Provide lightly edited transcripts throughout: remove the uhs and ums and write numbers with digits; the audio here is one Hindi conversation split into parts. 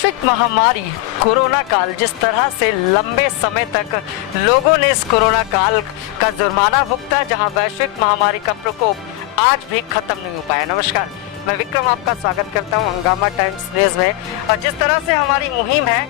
वैश्विक महामारी कोरोना काल जिस तरह से लंबे समय तक लोगों ने इस कोरोना काल का जुर्माना भुगता, जहां वैश्विक महामारी का प्रकोप आज भी खत्म नहीं हो पाया। नमस्कार, मैं विक्रम आपका स्वागत करता हूं हंगामा टाइम्स न्यूज में। और जिस तरह से हमारी मुहिम है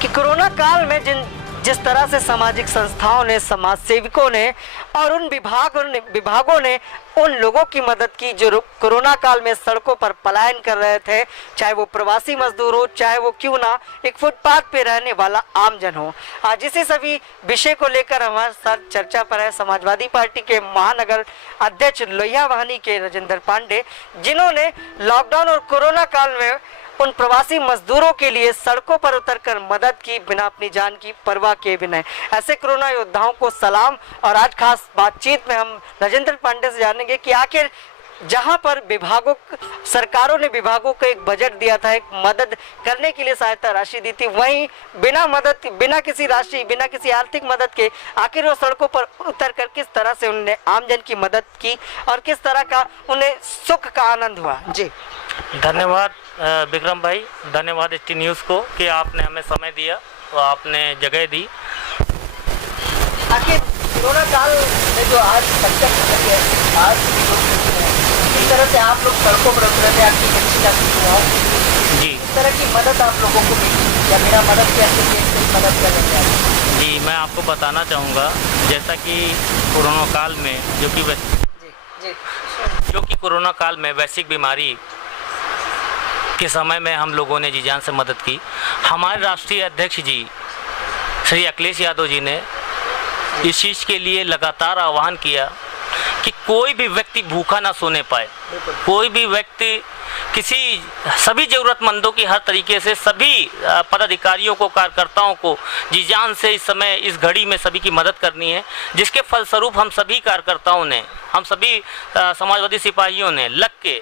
कि कोरोना काल में जिस तरह से सामाजिक संस्थाओं ने, समाज सेवकों ने और उन विभागों ने उन लोगों की मदद की जो कोरोना काल में सड़कों पर पलायन कर रहे थे, चाहे वो प्रवासी मजदूर हो, चाहे वो क्यों ना एक फुटपाथ पे रहने वाला आमजन हो। आज इसी सभी विषय को लेकर हमारे साथ चर्चा पर है समाजवादी पार्टी के महानगर अध्यक्ष लोहिया वाहिनी के राजेंद्र पांडे, जिन्होंने लॉकडाउन और कोरोना काल में उन प्रवासी मजदूरों के लिए सड़कों पर उतरकर मदद की, बिना अपनी जान की परवाह किए बिना। ऐसे कोरोना योद्धाओं को सलाम। और आज खास बातचीत में हम राजेंद्र पांडे से जानेंगे कि आखिर जहां पर सरकारों ने विभागों को एक बजट दिया था, एक मदद करने के लिए सहायता राशि दी थी, वहीं बिना किसी राशि, बिना किसी आर्थिक मदद के आखिर वो सड़कों पर उतरकर किस तरह से उन्होंने आमजन की मदद की और किस तरह का उन्हें सुख का आनंद हुआ। जी धन्यवाद विक्रम भाई, धन्यवाद ST न्यूज़ को कि आपने हमें समय दिया और आपने जगह दी। आखिर कोरोना काल में जो आज संकट है, आज इस तरह से आप लोग सड़कों पर उतरे थे, आपकी जी इस तरह की मदद आप लोगों को मिली या बिना मदद के मदद कर रहे हैं? जी मैं आपको बताना चाहूँगा, जैसा कि कोरोना काल में जो कि कोरोना काल में वैश्विक बीमारी के समय में हम लोगों ने जी जान से मदद की। हमारे राष्ट्रीय अध्यक्ष जी श्री अखिलेश यादव जी ने इस चीज़ के लिए लगातार आह्वान किया कि कोई भी व्यक्ति भूखा ना सोने पाए, कोई भी व्यक्ति सभी ज़रूरतमंदों की हर तरीके से सभी पदाधिकारियों को, कार्यकर्ताओं को जी जान से इस समय इस घड़ी में सभी की मदद करनी है। जिसके फलस्वरूप हम सभी कार्यकर्ताओं ने, हम सभी समाजवादी सिपाहियों ने लग के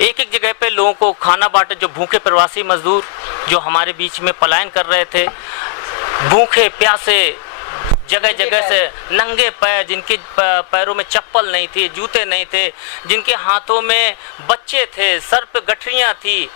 एक जगह पे लोगों को खाना बांटे। जो भूखे प्रवासी मजदूर जो हमारे बीच में पलायन कर रहे थे, भूखे प्यासे, जगह जगह से नंगे पैर, जिनके पैरों में चप्पल नहीं थी, जूते नहीं थे, जिनके हाथों में बच्चे थे, सर पे गठरियाँ थी,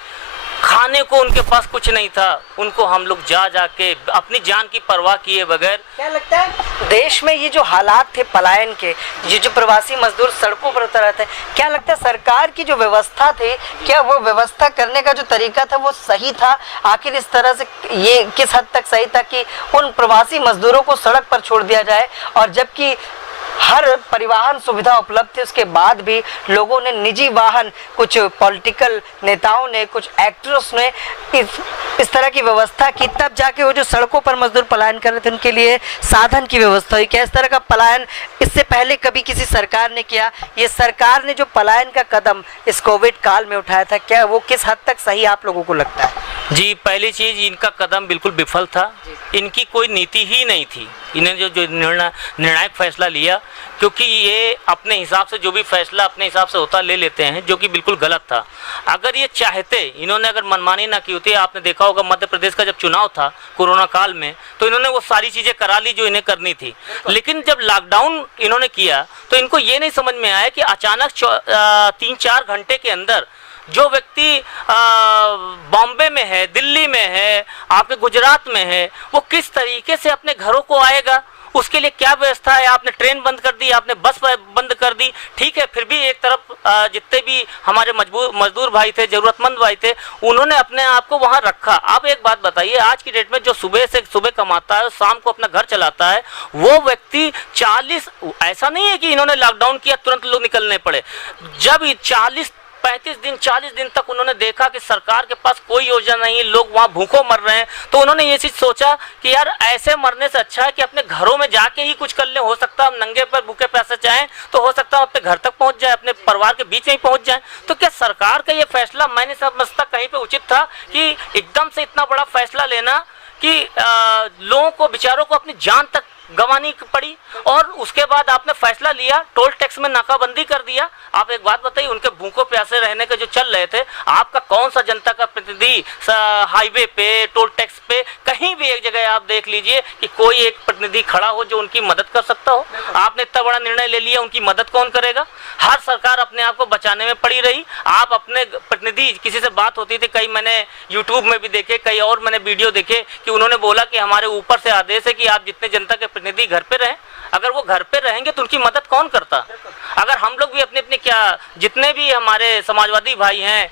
खाने को उनके पास कुछ नहीं था, उनको हम लोग जाके अपनी जान की परवाह किए बगैर। क्या लगता है देश में ये जो हालात थे पलायन के, ये जो प्रवासी मजदूर सड़कों पर उतर रहे थे, क्या लगता है सरकार की जो व्यवस्था थी, क्या वो व्यवस्था करने का जो तरीका था वो सही था? आखिर इस तरह से ये किस हद तक सही था कि उन प्रवासी मजदूरों को सड़क पर छोड़ दिया जाए, और जबकि हर परिवहन सुविधा उपलब्ध थी, उसके बाद भी लोगों ने निजी वाहन, कुछ पॉलिटिकल नेताओं ने, कुछ एक्टर्स ने इस तरह की व्यवस्था की, तब जाके वो जो सड़कों पर मजदूर पलायन कर रहे थे उनके लिए साधन की व्यवस्था हुई। क्या इस तरह का पलायन इससे पहले कभी किसी सरकार ने किया? ये सरकार ने जो पलायन का कदम इस कोविड काल में उठाया था, क्या वो किस हद तक सही आप लोगों को लगता है? जी पहली चीज़, इनका कदम बिल्कुल विफल था। इनकी कोई नीति ही नहीं थी। इन्हें जो निर्णायक फैसला लिया, क्योंकि ये अपने हिसाब से जो भी फैसला अपने हिसाब से होता ले लेते हैं, जो कि बिल्कुल गलत था। अगर ये चाहते, इन्होंने अगर मनमानी ना की होती, आपने देखा होगा मध्य प्रदेश का जब चुनाव था कोरोना काल में, तो इन्होंने वो सारी चीज़ें करा ली जो इन्हें करनी थी। लेकिन जब लॉकडाउन इन्होंने किया तो इनको ये नहीं समझ में आया कि अचानक 3-4 घंटे के अंदर जो व्यक्ति बॉम्बे में है, दिल्ली में है, आपके गुजरात में है, वो किस तरीके से अपने घरों को आएगा, उसके लिए क्या व्यवस्था है? आपने ट्रेन बंद कर दी, आपने बस बंद कर दी, ठीक है, फिर भी एक तरफ जितने भी हमारे मजदूर भाई थे, ज़रूरतमंद भाई थे, उन्होंने अपने आप को वहाँ रखा। आप एक बात बताइए, आज की डेट में जो सुबह कमाता है, शाम को अपना घर चलाता है, वो व्यक्ति 40, ऐसा नहीं है कि इन्होंने लॉकडाउन किया तुरंत लोग निकलने पड़े। जब 40 दिन तक उन्होंने देखा कि सरकार के पास कोई योजना नहीं है, लोग वहाँ भूखों मर रहे हैं, तो उन्होंने ये चीज़ सोचा कि यार ऐसे मरने से अच्छा है कि अपने घरों में जाके ही कुछ कर ले। हो सकता है हम नंगे पर भूखे प्यासे चाहें तो हो सकता है अपने घर तक पहुँच जाए, अपने परिवार के बीच में ही पहुँच जाए। तो क्या सरकार का ये फैसला, मैंने समझता कहीं पर उचित था कि एकदम से इतना बड़ा फैसला लेना कि लोगों को, बेचारों को अपनी जान तक गंवानी पड़ी, और उसके बाद आपने फैसला लिया, टोल टैक्स में नाकाबंदी कर दिया। आप एक बात बताइए, उनके भूखों प्यासे रहने के जो चल रहे थे, आपका कौन सा जनता का प्रतिनिधि हाईवे पे, टोल टैक्स पे, कहीं भी एक जगह आप देख लीजिए कि कोई एक प्रतिनिधि खड़ा हो जो उनकी मदद कर सकता हो। आपने इतना बड़ा निर्णय ले लिया, उनकी मदद कौन करेगा? हर सरकार अपने आप को बचाने में पड़ी रही। आप अपने प्रतिनिधि, किसी से बात होती थी, कई मैंने यूट्यूब में भी देखे, कई और मैंने वीडियो देखे कि उन्होंने बोला कि हमारे ऊपर से आदेश है कि आप जितने जनता के प्रतिनिधि घर पे रहें। अगर वो घर पे रहेंगे तो उनकी मदद कौन करता? अगर हम लोग भी अपने अपने क्या, जितने भी हमारे समाजवादी भाई हैं,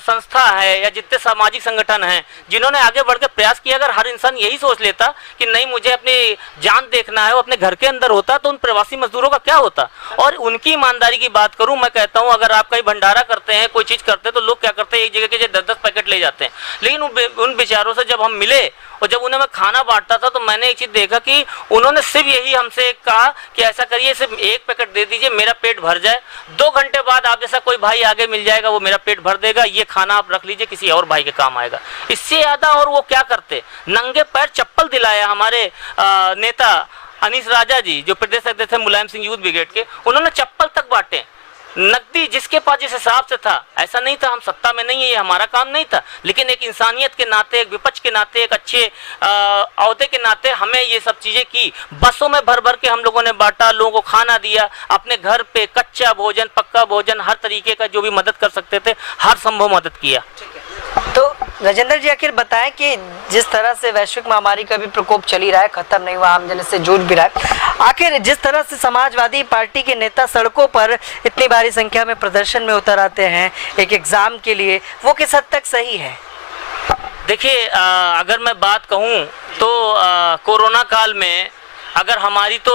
संस्था है या जितने सामाजिक संगठन हैं जिन्होंने आगे बढ़ के प्रयास किया, अगर हर इंसान यही सोच लेता कि नहीं मुझे अपनी जान देखना है, वो अपने घर के अंदर होता, तो उन प्रवासी मजदूरों का क्या होता? और उनकी ईमानदारी की बात करूं, मैं कहता हूं अगर आप कहीं भंडारा करते हैं, कोई चीज करते हैं, तो लोग क्या करते हैं, एक जगह के 10-10 पैकेट ले जाते हैं। लेकिन उन बेचारों से जब हम मिले और जब उन्हें मैं खाना बांटता था तो मैंने एक चीज देखा कि उन्होंने सिर्फ यही हमसे कहा कि ऐसा करिए, सिर्फ एक पैकेट दे दीजिए, मेरा पेट भर जाए। 2 घंटे बाद आप जैसा कोई भाई आगे मिल जाएगा, वो मेरा पेट भर देगा, ये खाना आप रख लीजिए, किसी और भाई के काम आएगा। इससे ज्यादा और वो क्या करते? नंगे पैर चप्पल दिलाया हमारे नेता अनीस राजा जी, जो प्रदेश अध्यक्ष थे मुलायम सिंह यूथ ब्रिगेड के, उन्होंने चप्पल तक बांटे, नकदी जिसके पास जिस हिसाब से था। ऐसा नहीं था हम सत्ता में नहीं है, ये हमारा काम नहीं था, लेकिन एक इंसानियत के नाते, एक विपक्ष के नाते, एक अच्छे अहदे के नाते हमें ये सब चीजें की। बसों में भर भर के हम लोगों ने बांटा, लोगों को खाना दिया, अपने घर पे कच्चा भोजन, पक्का भोजन, हर तरीके का जो भी मदद कर सकते थे, हर संभव मदद किया। तो राजेंद्र जी, आखिर बताएं कि जिस तरह से वैश्विक महामारी का भी प्रकोप चल ही रहा है, खत्म नहीं हुआ, आम जन से जूझ भी रहा है, आखिर जिस तरह से समाजवादी पार्टी के नेता सड़कों पर इतनी भारी संख्या में प्रदर्शन में उतर आते हैं एक एग्जाम के लिए, वो किस हद तक सही है? देखिए, अगर मैं बात कहूँ तो कोरोना काल में अगर हमारी तो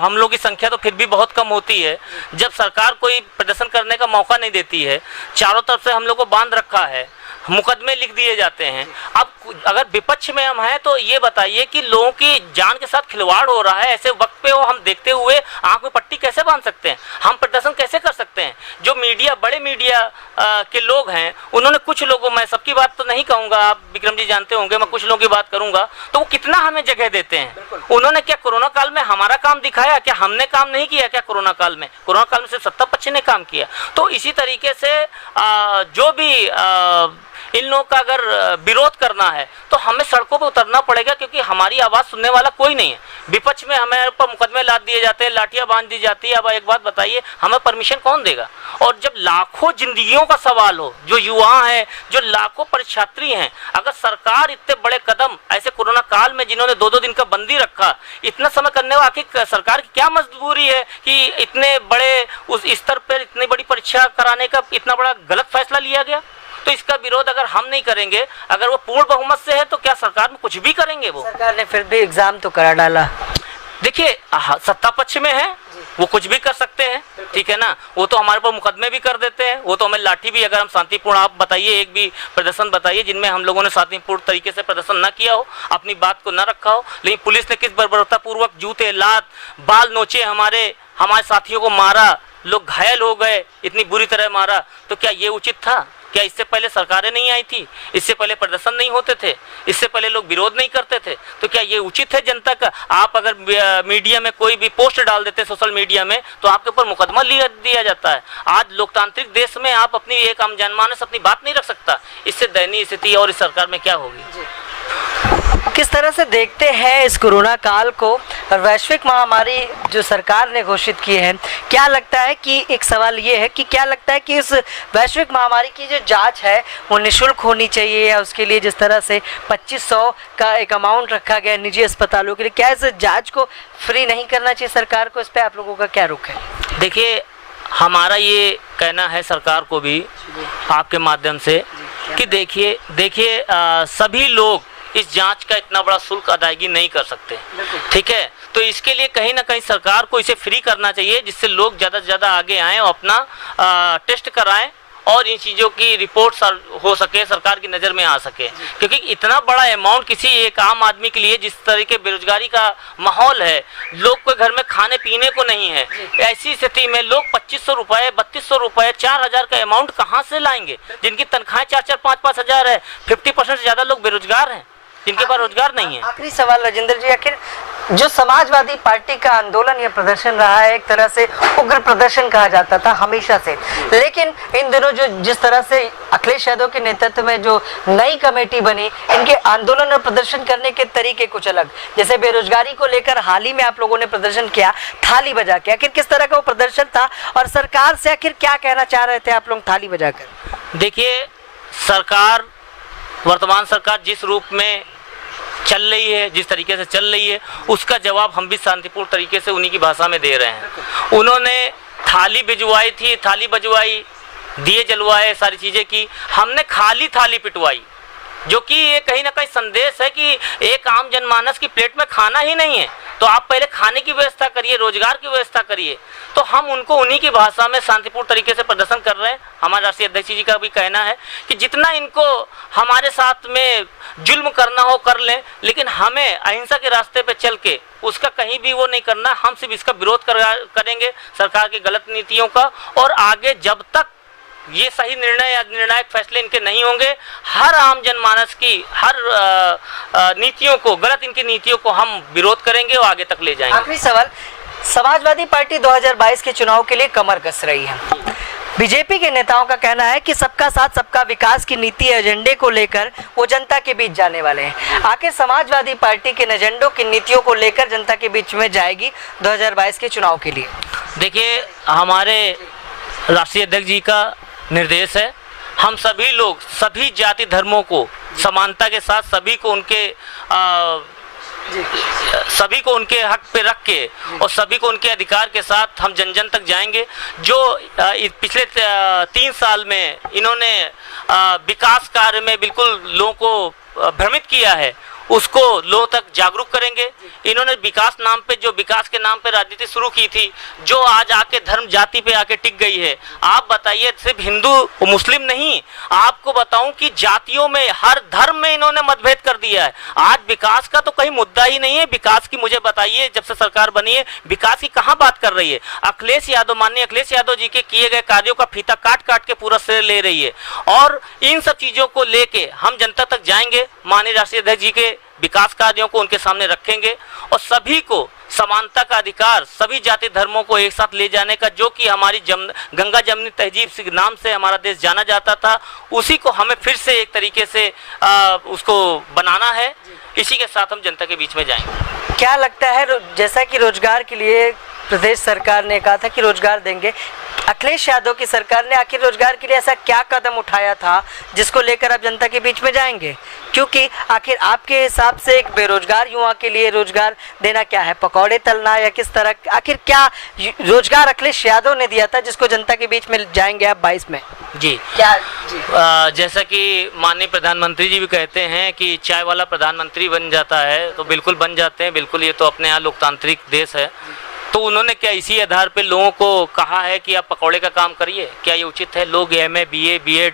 हम लोग की संख्या तो फिर भी बहुत कम होती है। जब सरकार कोई प्रदर्शन करने का मौका नहीं देती है, चारों तरफ से हम लोग को बांध रखा है, मुकदमे लिख दिए जाते हैं। अब अगर विपक्ष में हम हैं तो ये बताइए कि लोगों की जान के साथ खिलवाड़ हो रहा है, ऐसे वक्त पे वो हम देखते हुए आंख में पट्टी कैसे बांध सकते हैं? हम प्रदर्शन कैसे कर सकते हैं? जो मीडिया, बड़े मीडिया के लोग हैं, उन्होंने कुछ लोगों, मैं सबकी बात तो नहीं कहूँगा, आप विक्रम जी जानते होंगे, मैं कुछ लोगों की बात करूँगा, तो वो कितना हमें जगह देते हैं। उन्होंने क्या कोरोना काल में हमारा काम दिखाया? क्या हमने काम नहीं किया क्या कोरोना काल में? कोरोना काल में सिर्फ सत्ता पक्ष ने काम किया। तो इसी तरीके से जो भी इन लोगों का अगर विरोध करना है तो हमें सड़कों पर उतरना पड़ेगा, क्योंकि हमारी आवाज़ सुनने वाला कोई नहीं है। विपक्ष में हमें ऊपर मुकदमे लाद दिए जाते हैं, लाठियां बांध दी जाती है। अब एक बात बताइए, हमें परमिशन कौन देगा? और जब लाखों जिंदगियों का सवाल हो, जो युवा हैं, जो लाखों परीक्षार्थी हैं, अगर सरकार इतने बड़े कदम ऐसे कोरोना काल में, जिन्होंने 2-2 दिन का बंदी रखा, इतना समय करने वाला, आखिर सरकार की क्या मजबूरी है कि इतने बड़े उस स्तर पर इतनी बड़ी परीक्षा कराने का इतना बड़ा गलत फैसला लिया गया? तो इसका विरोध अगर हम नहीं करेंगे, अगर वो पूर्ण बहुमत से है, तो क्या सरकार में कुछ भी करेंगे? वो सरकार ने फिर भी एग्जाम तो करा डाला। देखिए, सत्ता पक्ष में है, वो कुछ भी कर सकते हैं, ठीक है ना। वो तो हमारे पर मुकदमे भी कर देते हैं, वो तो हमें लाठी भी, अगर हम शांतिपूर्ण, आप बताइए एक भी प्रदर्शन बताइए जिनमें हम लोगों ने शांतिपूर्ण तरीके से प्रदर्शन ना किया हो, अपनी बात को ना रखा हो। लेकिन पुलिस ने किस बर्बरतापूर्वक जूते, लात, बाल नोचे, हमारे साथियों को मारा, लोग घायल हो गए, इतनी बुरी तरह मारा। तो क्या ये उचित था? क्या इससे पहले सरकारें नहीं आई थी? इससे पहले प्रदर्शन नहीं होते थे? इससे पहले लोग विरोध नहीं करते थे? तो क्या ये उचित है जनता का? आप अगर मीडिया में कोई भी पोस्ट डाल देते सोशल मीडिया में, तो आपके ऊपर मुकदमा दिया जाता है। आज लोकतांत्रिक देश में आप अपनी एक आम जनमानस अपनी बात नहीं रख सकता। इससे दयनीय स्थिति और इस सरकार में क्या होगी? किस तरह से देखते हैं इस कोरोना काल को और वैश्विक महामारी जो सरकार ने घोषित की है? क्या लगता है कि एक सवाल ये है कि क्या लगता है कि इस वैश्विक महामारी की जो जांच है वो निःशुल्क होनी चाहिए, या उसके लिए जिस तरह से 2500 का एक अमाउंट रखा गया निजी अस्पतालों के लिए, क्या इस जांच को फ्री नहीं करना चाहिए सरकार को? इस पर आप लोगों का क्या रुख है? देखिए, हमारा ये कहना है सरकार को भी आपके माध्यम से कि देखिए सभी लोग इस जांच का इतना बड़ा शुल्क अदायगी नहीं कर सकते, ठीक है। तो इसके लिए कहीं ना कहीं सरकार को इसे फ्री करना चाहिए, जिससे लोग ज़्यादा से ज़्यादा आगे आएँ और अपना टेस्ट कराएं और इन चीज़ों की रिपोर्ट हो सके, सरकार की नज़र में आ सके। क्योंकि इतना बड़ा अमाउंट किसी एक आम आदमी के लिए, जिस तरीके बेरोजगारी का माहौल है, लोग के घर में खाने पीने को नहीं है, ऐसी स्थिति में लोग 2500 रुपये, 3200 रुपये, 4000 का अमाउंट कहाँ से लाएंगे? जिनकी तनख्वाहें 4-4, 5-5 हज़ार है, 50% से ज़्यादा लोग बेरोजगार हैं, जिनके पास रोजगार नहीं है। आखिरी सवाल राजेंद्र जी, आखिर जो समाजवादी पार्टी का आंदोलन या प्रदर्शन रहा है, एक तरह से उग्र प्रदर्शन कहा जाता था हमेशा से, लेकिन इन दिनों जो जिस तरह से अखिलेश यादव के नेतृत्व में जो नई कमेटी बनी, इनके आंदोलन और प्रदर्शन करने के तरीके कुछ अलग, जैसे बेरोजगारी को लेकर हाल ही में आप लोगों ने प्रदर्शन किया थाली बजा के, आखिर किस तरह का वो प्रदर्शन था और सरकार से आखिर क्या कहना चाह रहे थे आप लोग थाली बजाकर? देखिए, सरकार, वर्तमान सरकार जिस रूप में चल रही है, जिस तरीके से चल रही है, उसका जवाब हम भी शांतिपूर्ण तरीके से उन्हीं की भाषा में दे रहे हैं। उन्होंने थाली भिजवाई थी, थाली बजवाई, दिए जलवाए, सारी चीज़ें की, हमने खाली थाली पिटवाई, जो कि ये कहीं ना कहीं संदेश है कि एक आम जनमानस की प्लेट में खाना ही नहीं है, तो आप पहले खाने की व्यवस्था करिए, रोजगार की व्यवस्था करिए। तो हम उनको उन्हीं की भाषा में शांतिपूर्ण तरीके से प्रदर्शन कर रहे हैं। हमारे राष्ट्रीय अध्यक्ष जी का भी कहना है कि जितना इनको हमारे साथ में जुल्म करना हो कर लें, लेकिन हमें अहिंसा के रास्ते पे चल के उसका कहीं भी वो नहीं करना। हम सिर्फ इसका विरोध करेंगे, सरकार की गलत नीतियों का, और आगे जब तक ये सही निर्णय या निर्णायक फैसले इनके नहीं होंगे, हर आम जनमानस की हर नीतियों को, गलत इनकी नीतियों को हम विरोध करेंगे और आगे तक ले जाएंगे। आखिरी सवाल, समाजवादी पार्टी 2022 के चुनाव के लिए कमर कस रही है। बीजेपी के नेताओं का कहना है कि सबका साथ सबका विकास की नीति एजेंडे को लेकर वो जनता के बीच जाने वाले हैं। आखिर समाजवादी पार्टी के एजेंडों की नीतियों को लेकर जनता के बीच में जाएगी 2022 के चुनाव के लिए? देखिए, हमारे राष्ट्रीय अध्यक्ष जी का निर्देश है, हम सभी लोग, सभी जाति धर्मों को समानता के साथ सभी को उनके हक पे रख के और सभी को उनके अधिकार के साथ हम जन जन तक जाएंगे। जो पिछले 3 साल में इन्होंने विकास कार्य में बिल्कुल लोगों को भ्रमित किया है, उसको लोगों तक जागरूक करेंगे। इन्होंने विकास नाम पे, जो विकास के नाम पे राजनीति शुरू की थी, जो आज आके धर्म जाति पे आके टिक गई है। आप बताइए, सिर्फ हिंदू मुस्लिम नहीं, आपको बताऊं कि जातियों में, हर धर्म में इन्होंने मतभेद कर दिया है। आज विकास का तो कहीं मुद्दा ही नहीं है। विकास की मुझे बताइए, जब से सरकार बनी है विकास की कहाँ बात कर रही है? अखिलेश यादव, माननीय अखिलेश यादव जी के किए गए कार्यों का फीता काट काट के पूरा श्रेय ले रही है। और इन सब चीजों को लेके हम जनता तक जाएंगे, माननीय राष्ट्रीय अध्यक्ष जी के विकास कार्यों को उनके सामने रखेंगे और सभी को समानता का अधिकार, सभी जाति धर्मों को एक साथ ले जाने का, जो कि हमारी गंगा जमनी तहजीब के नाम से हमारा देश जाना जाता था, उसी को हमें फिर से एक तरीके से उसको बनाना है। इसी के साथ हम जनता के बीच में जाएंगे। क्या लगता है, जैसा कि रोजगार के लिए प्रदेश सरकार ने कहा था कि रोजगार देंगे, अखिलेश यादव की सरकार ने आखिर रोजगार के लिए ऐसा क्या कदम उठाया था जिसको लेकर आप जनता के बीच में जाएंगे? क्योंकि आखिर आपके हिसाब से एक बेरोजगार युवा के लिए रोजगार देना क्या है? पकौड़े तलना या किस तरह? आखिर क्या रोजगार अखिलेश यादव ने दिया था जिसको जनता के बीच में जाएंगे आप 22 में? जी, क्या जैसा कि माननीय प्रधानमंत्री जी भी कहते हैं कि चाय वाला प्रधानमंत्री बन जाता है, तो बिल्कुल बन जाते हैं, बिल्कुल। ये तो अपने यहाँ लोकतांत्रिक देश है। तो उन्होंने क्या इसी आधार पे लोगों को कहा है कि आप पकौड़े का काम करिए? क्या ये उचित है? लोग MA, BA, BEd,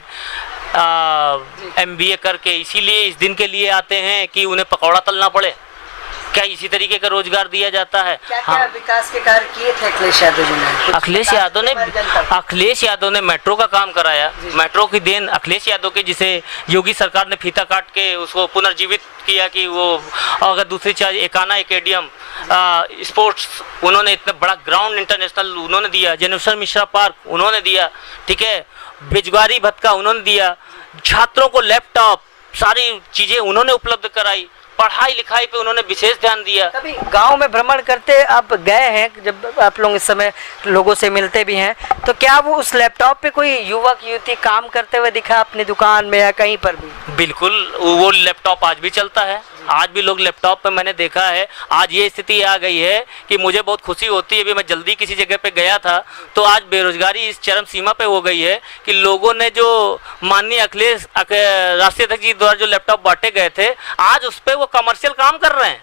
MBA करके इसीलिए इस दिन के लिए आते हैं कि उन्हें पकौड़ा तलना पड़े? क्या इसी तरीके का रोजगार दिया जाता है? क्या विकास के कार्य किए थे अखिलेश यादव जी ने? अखिलेश यादव ने मेट्रो का काम कराया। मेट्रो की देन अखिलेश यादव के, जिसे योगी सरकार ने फीता काट के उसको पुनर्जीवित किया कि वो, अगर दूसरी चीज एकाना एकेडियम स्पोर्ट्स, उन्होंने इतना बड़ा ग्राउंड इंटरनेशनल उन्होंने दिया। जनेश्वर मिश्रा पार्क उन्होंने दिया, ठीक है। बेजगारी भत्ता उन्होंने दिया। छात्रों को लैपटॉप, सारी चीजें उन्होंने उपलब्ध कराई। पढ़ाई लिखाई पे उन्होंने विशेष ध्यान दिया। कभी गांव में भ्रमण करते आप गए हैं, जब आप लोग इस समय लोगों से मिलते भी हैं, तो क्या वो उस लैपटॉप पे कोई युवक युवती काम करते हुए दिखा अपनी दुकान में या कहीं पर भी? बिल्कुल, वो लैपटॉप आज भी चलता है। आज भी लोग लैपटॉप पे मैंने देखा है। आज ये स्थिति आ गई है कि मुझे बहुत खुशी होती है। अभी मैं जल्दी किसी जगह पे गया था तो आज बेरोजगारी इस चरम सीमा पे हो गई है कि लोगों ने जो माननीय अखिलेश राष्ट्रीय अध्यक्ष जी द्वारा जो लैपटॉप बांटे गए थे, आज उस पर वो कमर्शियल काम कर रहे हैं,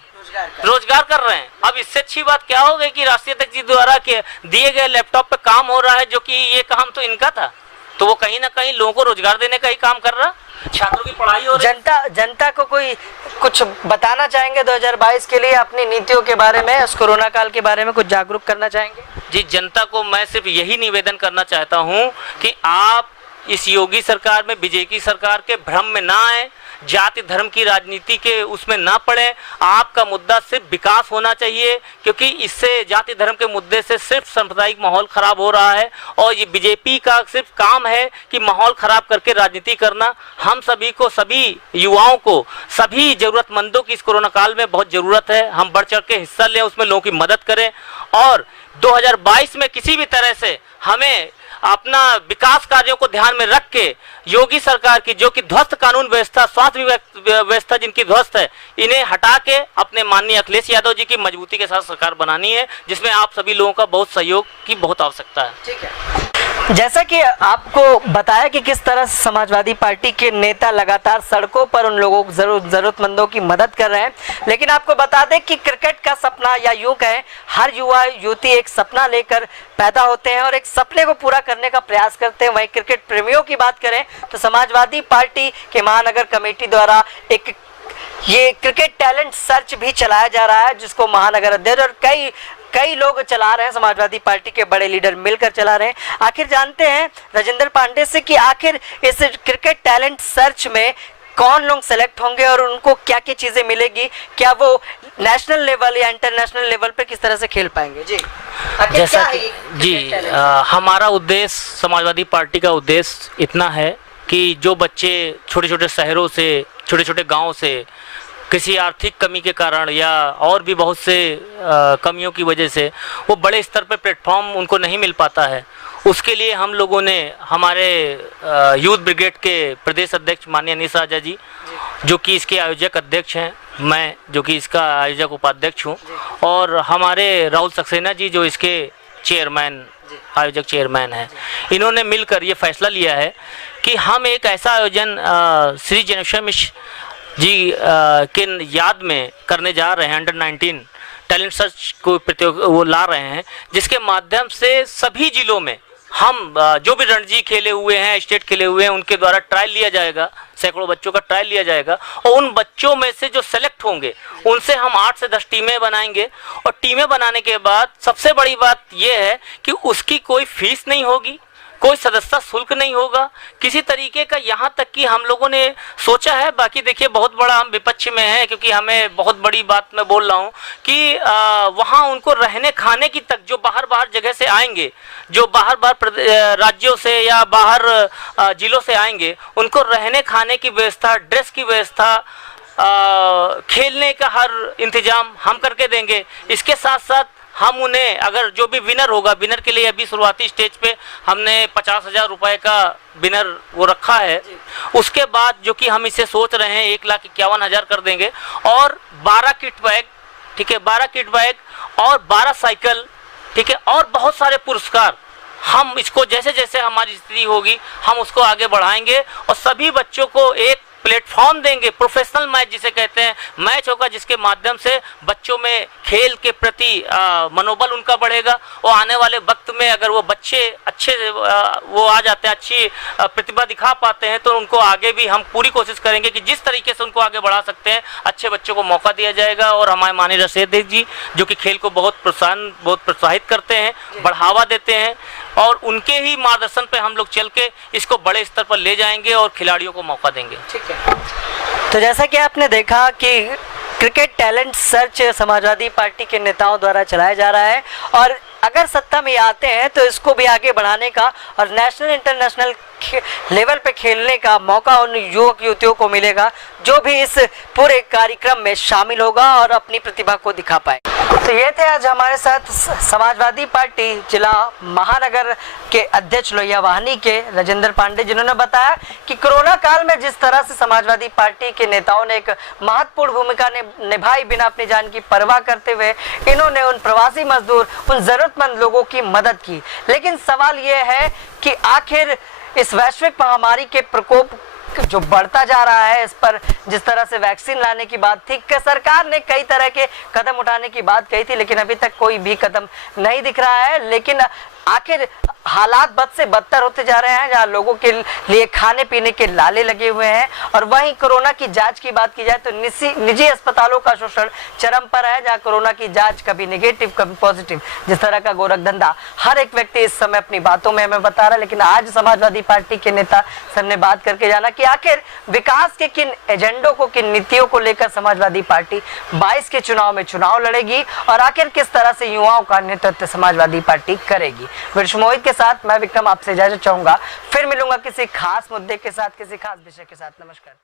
रोजगार कर रहे हैं। अब इससे अच्छी बात क्या हो गई कि राष्ट्रीय अध्यक्ष जी द्वारा दिए गए लैपटॉप पे काम हो रहा है, जो कि ये काम तो इनका था। तो वो कहीं ना कहीं लोगों को रोजगार देने का ही काम कर रहा, छात्रों की पढ़ाई हो रही। जनता को कोई कुछ बताना चाहेंगे 2022 के लिए अपनी नीतियों के बारे में, उस कोरोना काल के बारे में कुछ जागरूक करना चाहेंगे? जी, जनता को मैं सिर्फ यही निवेदन करना चाहता हूं कि आप इस योगी सरकार में, बीजेपी सरकार के भ्रम में ना आए। जाति धर्म की राजनीति के उसमें ना पड़े। आपका मुद्दा सिर्फ विकास होना चाहिए, क्योंकि इससे जाति धर्म के मुद्दे से सिर्फ सांप्रदायिक माहौल खराब हो रहा है और ये बीजेपी का सिर्फ काम है कि माहौल खराब करके राजनीति करना। हम सभी को, सभी युवाओं को, सभी जरूरतमंदों की इस कोरोना काल में बहुत ज़रूरत है। हम बढ़ चढ़ के हिस्सा लें, उसमें लोगों की मदद करें और 2022 में किसी भी तरह से हमें अपना विकास कार्यों को ध्यान में रख के योगी सरकार की, जो कि ध्वस्त कानून व्यवस्था, स्वास्थ्य व्यवस्था जिनकी ध्वस्त है, इन्हें हटा के अपने माननीय अखिलेश यादव जी की मजबूती के साथ सरकार बनानी है, जिसमें आप सभी लोगों का बहुत सहयोग की बहुत आवश्यकता है। ठीक है, जैसा कि आपको बताया कि किस तरह समाजवादी पार्टी के नेता लगातार सड़कों पर उन लोगों को जरूरतमंदों की मदद कर रहे हैं, लेकिन आपको बता दें कि क्रिकेट का सपना, या यूं कहें हर युवा युवती एक सपना लेकर पैदा होते हैं और एक सपने को पूरा करने का प्रयास करते हैं। वहीं क्रिकेट प्रेमियों की बात करें तो समाजवादी पार्टी के महानगर कमेटी द्वारा एक ये क्रिकेट टैलेंट सर्च भी चलाया जा रहा है, जिसको महानगर अध्यक्ष और कई लोग चला रहे हैं, समाजवादी पार्टी के बड़े लीडर मिलकर चला रहे हैं। आखिर जानते हैं राजेंद्र पांडे से कि आखिर इस क्रिकेट टैलेंट सर्च में कौन लोग सेलेक्ट होंगे और उनको क्या क्या चीज़ें मिलेगी, क्या वो नेशनल लेवल या इंटरनेशनल लेवल पे किस तरह से खेल पाएंगे। जी, जैसा कि हमारा उद्देश्य, समाजवादी पार्टी का उद्देश्य इतना है कि जो बच्चे छोटे छोटे शहरों से, छोटे छोटे गाँव से किसी आर्थिक कमी के कारण या और भी बहुत से कमियों की वजह से वो बड़े स्तर पर प्लेटफॉर्म उनको नहीं मिल पाता है, उसके लिए हम लोगों ने हमारे यूथ ब्रिगेड के प्रदेश अध्यक्ष माननीय अनीस राजा जी, जो कि इसके आयोजक अध्यक्ष हैं, मैं जो कि इसका आयोजक उपाध्यक्ष हूं, और हमारे राहुल सक्सेना जी जो इसके चेयरमैन, आयोजक चेयरमैन हैं, इन्होंने मिलकर ये फैसला लिया है कि हम एक ऐसा आयोजन श्री जनशय मिश्र जी के याद में करने जा रहे हैं। अंडर 19 टैलेंट सर्च को वो ला रहे हैं, जिसके माध्यम से सभी जिलों में हम जो भी रणजी खेले हुए हैं, स्टेट खेले हुए हैं, उनके द्वारा ट्रायल लिया जाएगा, सैकड़ों बच्चों का ट्रायल लिया जाएगा और उन बच्चों में से जो सेलेक्ट होंगे उनसे हम 8 से 10 टीमें बनाएंगे और टीमें बनाने के बाद सबसे बड़ी बात यह है कि उसकी कोई फीस नहीं होगी, कोई सदस्यता शुल्क नहीं होगा किसी तरीके का। यहाँ तक कि हम लोगों ने सोचा है, बाकी देखिए बहुत बड़ा हम विपक्ष में हैं, क्योंकि हमें बहुत बड़ी बात मैं बोल रहा हूँ कि वहाँ उनको रहने खाने की तक, जो बाहर जगह से आएंगे, जो बाहर राज्यों से या बाहर जिलों से आएंगे, उनको रहने खाने की व्यवस्था, ड्रेस की व्यवस्था, खेलने का हर इंतजाम हम करके देंगे। इसके साथ साथ हम उन्हें, अगर जो भी विनर होगा, विनर के लिए अभी शुरुआती स्टेज पे हमने 50,000 रुपए का विनर वो रखा है, उसके बाद जो कि हम इसे सोच रहे हैं 1,51,000 कर देंगे और 12 किट बैग, ठीक है, 12 किट बैग और 12 साइकिल, ठीक है, और बहुत सारे पुरस्कार। हम इसको जैसे जैसे हमारी स्थिति होगी हम उसको आगे बढ़ाएंगे और सभी बच्चों को एक प्लेटफॉर्म देंगे। प्रोफेशनल मैच जिसे कहते हैं, मैच होगा जिसके माध्यम से बच्चों में खेल के प्रति मनोबल उनका बढ़ेगा और आने वाले वक्त में अगर वो बच्चे अच्छे वो आ जाते हैं, अच्छी प्रतिभा दिखा पाते हैं, तो उनको आगे भी हम पूरी कोशिश करेंगे कि जिस तरीके से उनको आगे बढ़ा सकते हैं, अच्छे बच्चों को मौका दिया जाएगा। और हमारे माननीय रसेद जी जो कि खेल को बहुत प्रोत्साहित करते हैं, बढ़ावा देते हैं, और उनके ही मार्गदर्शन पे हम लोग चल के इसको बड़े स्तर पर ले जाएंगे और खिलाड़ियों को मौका देंगे। ठीक है, तो जैसा कि आपने देखा कि cricket talent search Samajwadi party के नेताओं द्वारा चलाया जा रहा है और अगर सत्ता में आते हैं तो इसको भी आगे बढ़ाने का और नेशनल इंटरनेशनल लेवल पे खेलने का मौका उन युवक युवतियों को मिलेगा जो भी इस पूरे कार्यक्रम में शामिल होगा और अपनी प्रतिभा को दिखा पाए। तो ये थे आज हमारे साथ समाजवादी पार्टी जिला महानगर के अध्यक्ष लोहिया वाहनी के राजेंद्र पांडे, जिन्होंने बताया कि कोरोना काल में जिस तरह से समाजवादी पार्टी के नेताओं ने एक महत्वपूर्ण भूमिका निभाई, बिना अपनी जान की परवाह करते हुए इन्होंने उन प्रवासी मजदूर, उन जरूरतमंद लोगों की मदद की। लेकिन सवाल ये है कि आखिर इस वैश्विक महामारी के प्रकोप जो बढ़ता जा रहा है, इस पर जिस तरह से वैक्सीन लाने की बात थी, सरकार ने कई तरह के कदम उठाने की बात कही थी, लेकिन अभी तक कोई भी कदम नहीं दिख रहा है। लेकिन आखिर हालात बद से बदतर होते जा रहे हैं, जहां लोगों के लिए खाने पीने के लाले लगे हुए हैं, और वहीं कोरोना की जांच की बात की जाए तो निजी अस्पतालों का शोषण चरम पर है, जहां कोरोना की जांच कभी नेगेटिव कभी पॉजिटिव, जिस तरह का गोरख धंधा हर एक व्यक्ति इस समय अपनी बातों में हमें बता रहा है। लेकिन आज समाजवादी पार्टी के नेता सर ने बात करके जाना कि आखिर विकास के किन एजेंडों को, किन नीतियों को लेकर समाजवादी पार्टी 22 के चुनाव में चुनाव लड़ेगी, और आखिर किस तरह से युवाओं का नेतृत्व समाजवादी पार्टी करेगी। मोहित के साथ मैं विक्रम आपसे इजाजत चाहूंगा, फिर मिलूंगा किसी खास मुद्दे के साथ, किसी खास विषय के साथ। नमस्कार।